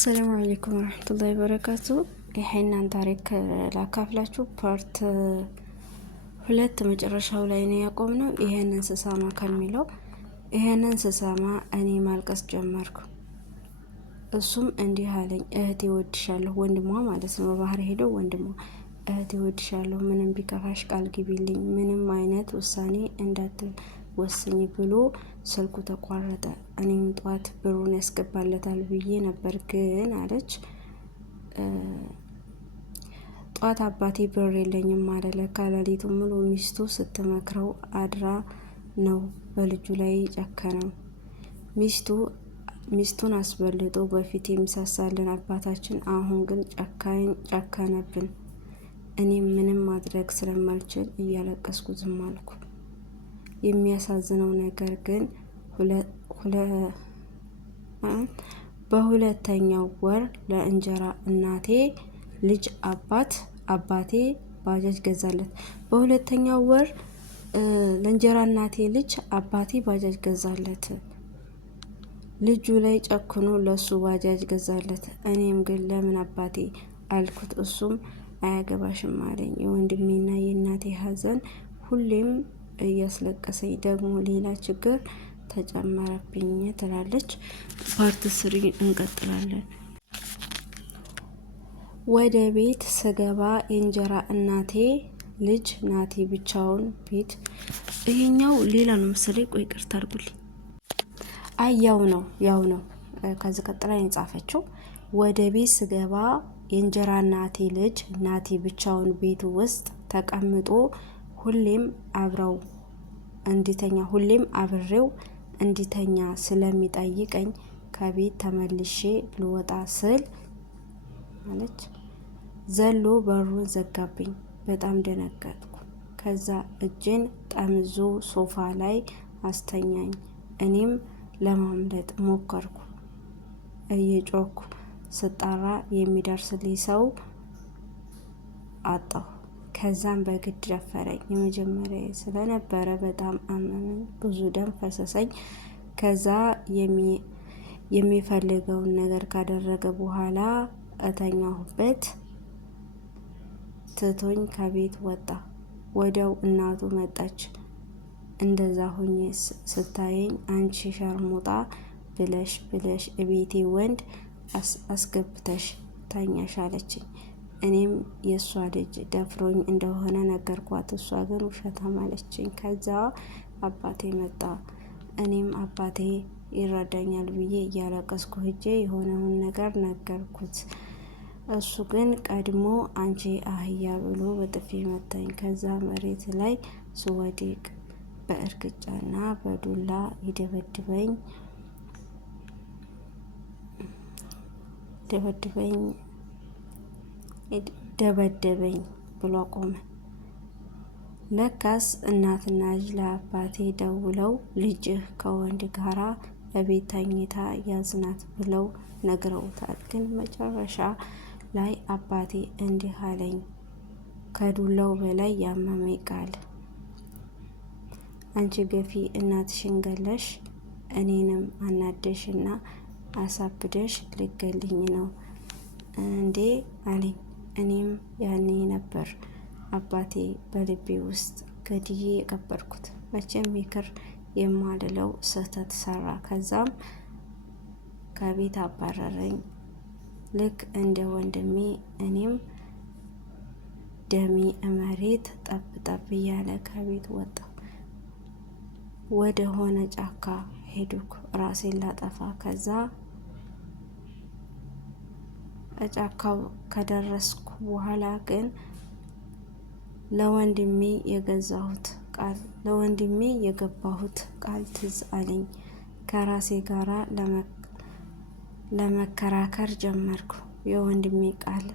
አሰላሙ አለይኩም ወራህመቱላሂ ወበረካቱ። ይሄንን ታሪክ ላካፍላችሁ ፓርት 2 መጨረሻው ላይ ነው ያቆምነው። ይሄንን ስሰማ ከሚለው ይሄንን ስሰማ እኔ ማልቀስ ጀመርኩ። እሱም እንዲህ አለኝ፣ እህቴ ወድሻለሁ። ወንድሟ ማለት ነው፣ በባህር ሄደው ወንድሟ፣ እህቴ ወድሻለሁ፣ ምንም ቢከፋሽ ቃል ግቢልኝ፣ ምንም አይነት ውሳኔ እንዳትወስኝ ብሎ ስልኩ ተቋረጠ። እኔም ጧት ብሩን ያስገባለታል ብዬ ነበር፣ ግን አለች ጧት አባቴ ብር የለኝም አለ። ለካ ሌሊቱን ሙሉ ሚስቱ ስትመክረው አድራ ነው በልጁ ላይ ጨከነው። ሚስቱን አስበልጦ በፊት የሚሳሳልን አባታችን አሁን ግን ጨከነብን። እኔም ምንም ማድረግ ስለማልችል እያለቀስኩ ዝም አልኩ። የሚያሳዝነው ነገር ግን በሁለተኛው ወር ለእንጀራ እናቴ ልጅ አባቴ ባጃጅ ገዛለት። በሁለተኛው ወር ለእንጀራ እናቴ ልጅ አባቴ ባጃጅ ገዛለት። ልጁ ላይ ጨክኖ ለሱ ባጃጅ ገዛለት። እኔም ግን ለምን አባቴ አልኩት። እሱም አያገባሽም አለኝ። የወንድሜና የእናቴ ሀዘን ሁሌም እያስለቀሰኝ ደግሞ ሌላ ችግር ተጨመረብኝ ትላለች። ፓርት 3 እንቀጥላለን። ወደ ቤት ስገባ የእንጀራ እናቴ ልጅ ናቲ ብቻውን ቤት። ይሄኛው ሌላ ነው መሰለኝ። ቆይ ይቅርታ አድርጉልኝ። ያው ነው ከዚህ ቀጥላ የጻፈችው። ወደ ቤት ስገባ የእንጀራ እናቴ ልጅ ናቲ ብቻውን ቤቱ ውስጥ ተቀምጦ ሁሌም አብሬው እንዲተኛ ስለሚጠይቀኝ ከቤት ተመልሼ ልወጣ ስል ማለት ዘሎ በሩን ዘጋብኝ። በጣም ደነገጥኩ። ከዛ እጄን ጠምዞ ሶፋ ላይ አስተኛኝ። እኔም ለማምለጥ ሞከርኩ። እየጮኩ ስጣራ የሚደርስልኝ ሰው አጣሁ። ከዛም በግድ ደፈረኝ። የመጀመሪያ ስለነበረ በጣም አመመኝ። ብዙ ደም ፈሰሰኝ። ከዛ የሚፈልገውን ነገር ካደረገ በኋላ እተኛሁበት ትቶኝ ከቤት ወጣ። ወዲያው እናቱ መጣች። እንደዛ ሆኜ ስታየኝ አንቺ ሸርሙጣ ብለሽ እቤቴ ወንድ አስገብተሽ ተኛሽ አለችኝ። እኔም የእሷ ልጅ ደፍሮኝ እንደሆነ ነገርኳት። እሷ ግን ውሸታም አለችኝ። ከዛ አባቴ መጣ። እኔም አባቴ ይረዳኛል ብዬ እያለቀስኩ ሂጄ የሆነውን ነገር ነገርኩት። እሱ ግን ቀድሞ አንቺ አህያ ብሎ በጥፊ መታኝ። ከዛ መሬት ላይ ስወድቅ በእርግጫና በዱላ ደበደበኝ ብሎ ቆመ። ለካስ እናትና ልጅ ለአባቴ ደውለው ልጅህ ከወንድ ጋራ በቤት ተኝታ ያዝናት ብለው ነግረውታል። ግን መጨረሻ ላይ አባቴ እንዲህ አለኝ፣ ከዱላው በላይ ያመመኝ ቃል፣ አንቺ ገፊ እናትሽን ገለሽ እኔንም አናደሽና አሳብደሽ ልገልኝ ነው እንዴ አለኝ። እኔም ያኔ ነበር አባቴ በልቤ ውስጥ ገድዬ የቀበርኩት። መቼም ይቅር የማልለው ስህተት ሰራ። ከዛም ከቤት አባረረኝ። ልክ እንደ ወንድሜ እኔም ደሜ መሬት ጠብ ጠብ እያለ ከቤት ወጣሁ። ወደ ሆነ ጫካ ሄድኩ ራሴን ላጠፋ። ከዛ ጫካው ከደረስኩ በኋላ ግን ለወንድሜ የገባሁት ቃል ትዝ አለኝ። ከራሴ ጋራ ለመከራከር ጀመርኩ። የወንድሜ ቃል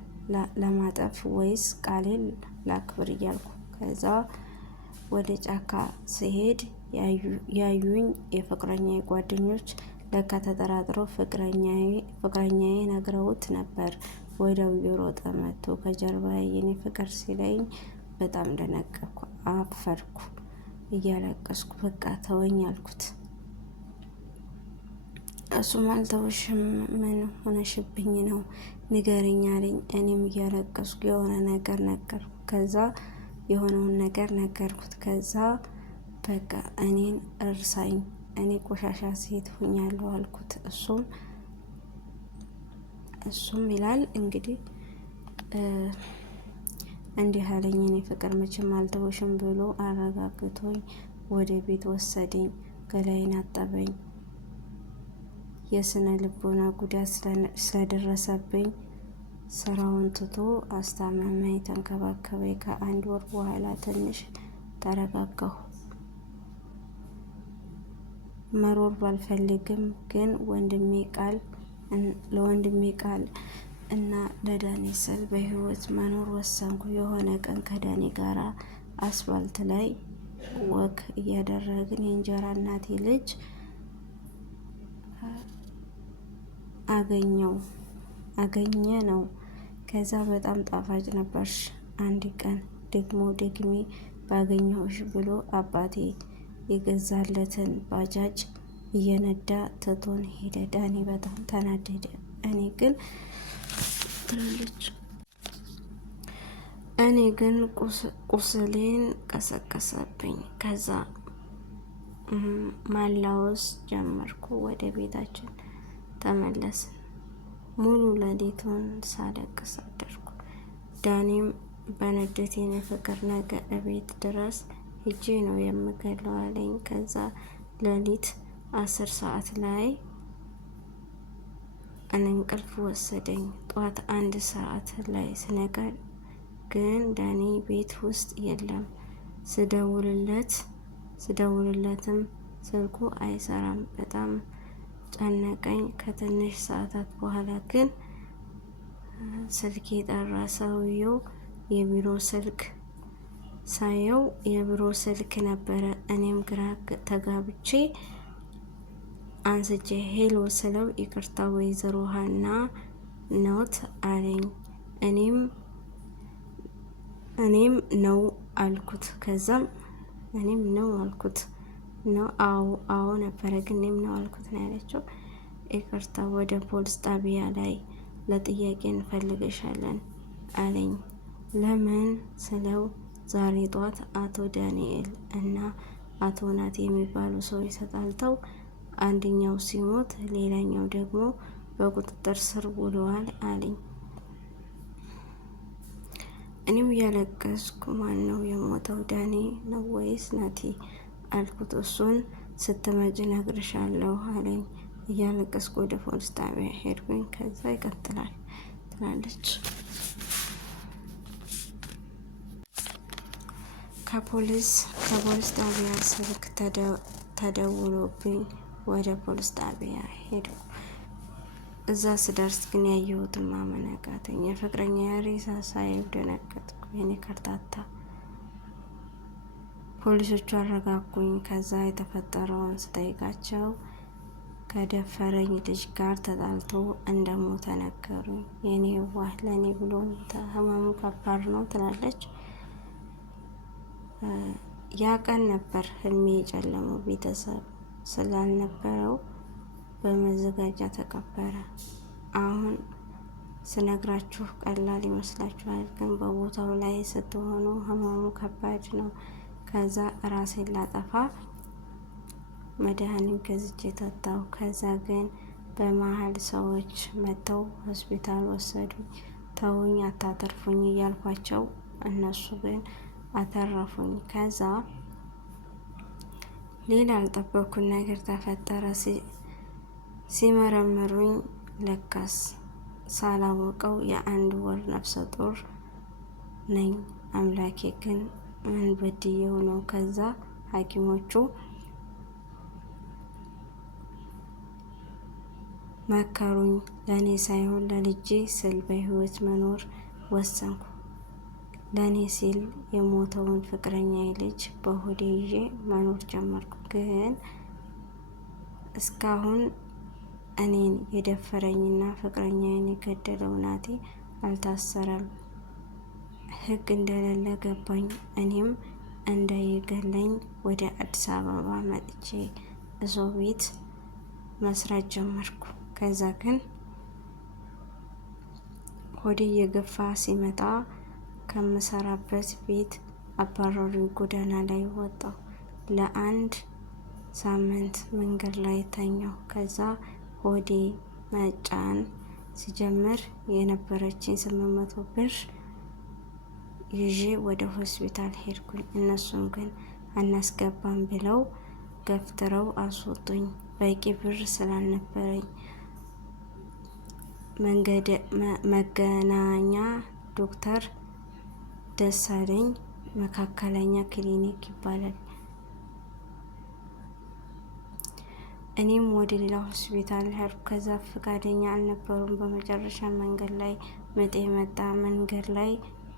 ለማጠፍ ወይስ ቃሌን ላክብር እያልኩ። ከዛ ወደ ጫካ ስሄድ ያዩኝ የፍቅረኛዬ ጓደኞች ለካ ተጠራጥረው ፍቅረኛዬ ነግረውት ነበር። ወዲያው እየሮጠ መጥቶ ከጀርባዬ የኔ ፍቅር ሲለኝ በጣም ደነገጥኩ፣ አፈርኩ፣ እያለቀስኩ በቃ ተወኝ አልኩት። እሱም አልተውሽም፣ ምን ሆነሽብኝ ነው ንገረኝ አለኝ። እኔም እያለቀስኩ የሆነ ነገር ነገርኩ። ከዛ የሆነውን ነገር ነገርኩት። ከዛ በቃ እኔን እርሳኝ፣ እኔ ቆሻሻ ሴት ሁኛለሁ አልኩት። እሱም ይላል እንግዲህ እንዲህ አለኝ። እኔ ፍቅር መቼም አልተውሽም ብሎ አረጋግቶኝ ወደ ቤት ወሰደኝ። ገላይን አጠበኝ። የስነ ልቦና ጉዳት ስለደረሰብኝ ስራውን ትቶ አስታመመኝ፣ ተንከባከበኝ። ከአንድ ወር በኋላ ትንሽ ተረጋጋሁ። መሮር ባልፈልግም ግን ለወንድሜ ቃል እና ለዳኒ ስል በህይወት መኖር ወሰንኩ። የሆነ ቀን ከዳኒ ጋራ አስፋልት ላይ ወክ እያደረግን የእንጀራ እናቴ ልጅ አገኘ ነው። ከዛ በጣም ጣፋጭ ነበርሽ፣ አንድ ቀን ደግሞ ደግሜ ባገኘሁሽ ብሎ አባቴ የገዛለትን ባጃጅ እየነዳ ትቶን ሄደ። ዳኒ በጣም ተናደደ። እኔ ግን ቁስሌን ቀሰቀሰብኝ። ከዛ ማላወስ ጀመርኩ። ወደ ቤታችን ተመለስን። ሙሉ ሌሊቱን ሳለቅስ አደርኩ። ዳኒም በንዴት የኔ ፍቅር ነገ እቤት ድረስ ሂጄ ነው የምገለው አለኝ። ከዛ ሌሊት 10 ሰዓት ላይ እንቅልፍ ወሰደኝ። ጠዋት 1 ሰዓት ላይ ስነቃ ግን ዳኒ ቤት ውስጥ የለም። ስደውልለትም ስልኩ አይሰራም። በጣም ጨነቀኝ። ከትንሽ ሰዓታት በኋላ ግን ስልክ ጠራ። ሰውየው የቢሮ ስልክ ነበረ። እኔም ግራ ተጋብቼ አንስቼ ሄሎ ስለው ይቅርታ ወይዘሮ ሀና ነዎት አለኝ። እኔም ነው አልኩት። ከዛም እኔም ነው አልኩት ነው አዎ ነበረ፣ ግን እኔም ነው አልኩት ነው ያለችው። ይቅርታ ወደ ፖሊስ ጣቢያ ላይ ለጥያቄ እንፈልግሻለን አለኝ። ለምን ስለው ዛሬ ጧት አቶ ዳንኤል እና አቶ ናት የሚባሉ ሰዎች ተጣልተው አንደኛው ሲሞት ሌላኛው ደግሞ በቁጥጥር ስር ውለዋል አለኝ። እኔም እያለቀስኩ ማን ነው የሞተው ዳኒ ነው ወይስ ናቲ አልኩት። እሱን ስትመጪ እነግርሻለሁ አለኝ። እያለቀስኩ ወደ ፖሊስ ጣቢያ ሄድኩኝ። ከዛ ይቀጥላል ትላለች። ከፖሊስ ጣቢያ ስልክ ተደውሎብኝ ወደ ፖሊስ ጣቢያ ሄድኩ። እዛ ስደርስ ግን ያየሁትን ማመን አቃተኝ። የፍቅረኛ ሬሳ ሳየው ደነገጥኩ። የኔ ከርታታ። ፖሊሶቹ አረጋጉኝ። ከዛ የተፈጠረውን ስጠይቃቸው ከደፈረኝ ልጅ ጋር ተጣልቶ እንደሞተ ነገሩኝ። የኔ ዋህ ለኔ ብሎ ህመሙ ከባድ ነው ትላለች። ያ ቀን ነበር ህልሜ የጨለመው። ቤተሰብ ስላልነበረው በመዘጋጃ ተቀበረ። አሁን ስነግራችሁ ቀላል ይመስላችኋል፣ ግን በቦታው ላይ ስትሆኑ ህመሙ ከባድ ነው። ከዛ ራሴን ላጠፋ መድኃኒት ገዝቼ ጠጣሁ። ከዛ ግን በመሀል ሰዎች መጥተው ሆስፒታል ወሰዱኝ። ተውኝ፣ አታተርፉኝ እያልኳቸው እነሱ ግን አተረፉኝ። ከዛ ሌላ ያልጠበኩት ነገር ተፈጠረ። ሲመረምሩኝ ለካስ ሳላወቀው የ1 ወር ነፍሰ ጡር ነኝ። አምላኬ ግን ምን በድዬው ነው? ከዛ ሐኪሞቹ መከሩኝ። ለእኔ ሳይሆን ለልጄ ስል በህይወት መኖር ወሰንኩ። ለእኔ ሲል የሞተውን ፍቅረኛዬ ልጅ በሆዴ ይዤ መኖር ጀመርኩ። ግን እስካሁን እኔን የደፈረኝና ፍቅረኛዬን የገደለው ናቲ አልታሰረም። ህግ እንደሌለ ገባኝ። እኔም እንዳይገለኝ ወደ አዲስ አበባ መጥቼ እሰው ቤት መስራት ጀመርኩ። ከዛ ግን ሆዴ እየገፋ ሲመጣ ከምሰራበት ቤት አባረሩኝ። ጎዳና ላይ ወጣሁ። ለአንድ ሳምንት መንገድ ላይ ተኛሁ። ከዛ ሆዴ መጫን ሲጀምር የነበረችኝ 800 ብር ይዤ ወደ ሆስፒታል ሄድኩኝ። እነሱም ግን አናስገባም ብለው ገፍትረው አስወጡኝ። በቂ ብር ስላልነበረኝ መገናኛ ዶክተር ደሳለኝ መካከለኛ ክሊኒክ ይባላል። እኔም ወደ ሌላ ሆስፒታል ሄድኩ። ከዛ ፈቃደኛ አልነበሩም። በመጨረሻ መንገድ ላይ ምጤ መጣ። መንገድ ላይ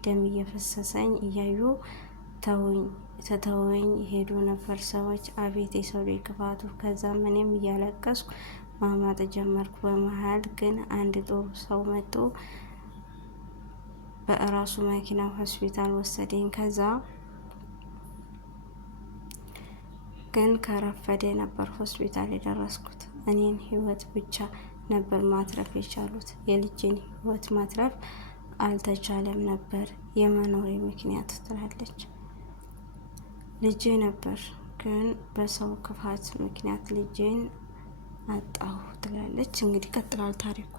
ደም እየፈሰሰኝ እያዩ ተተወኝ ሄዱ ነበር ሰዎች። አቤት የሰው ልጅ ክፋቱ! ከዛም እኔም እያለቀስኩ ማማጥ ጀመርኩ። በመሀል ግን አንድ ጥሩ ሰው መጥቶ በእራሱ መኪና ሆስፒታል ወሰደኝ። ከዛ ግን ከረፈደ ነበር ሆስፒታል የደረስኩት። እኔን ህይወት ብቻ ነበር ማትረፍ የቻሉት። የልጄን ህይወት ማትረፍ አልተቻለም ነበር። የመኖሬ ምክንያት ትላለች። ልጄ ነበር ግን በሰው ክፋት ምክንያት ልጄን አጣሁ ትላለች። እንግዲህ ቀጥላል ታሪኩ።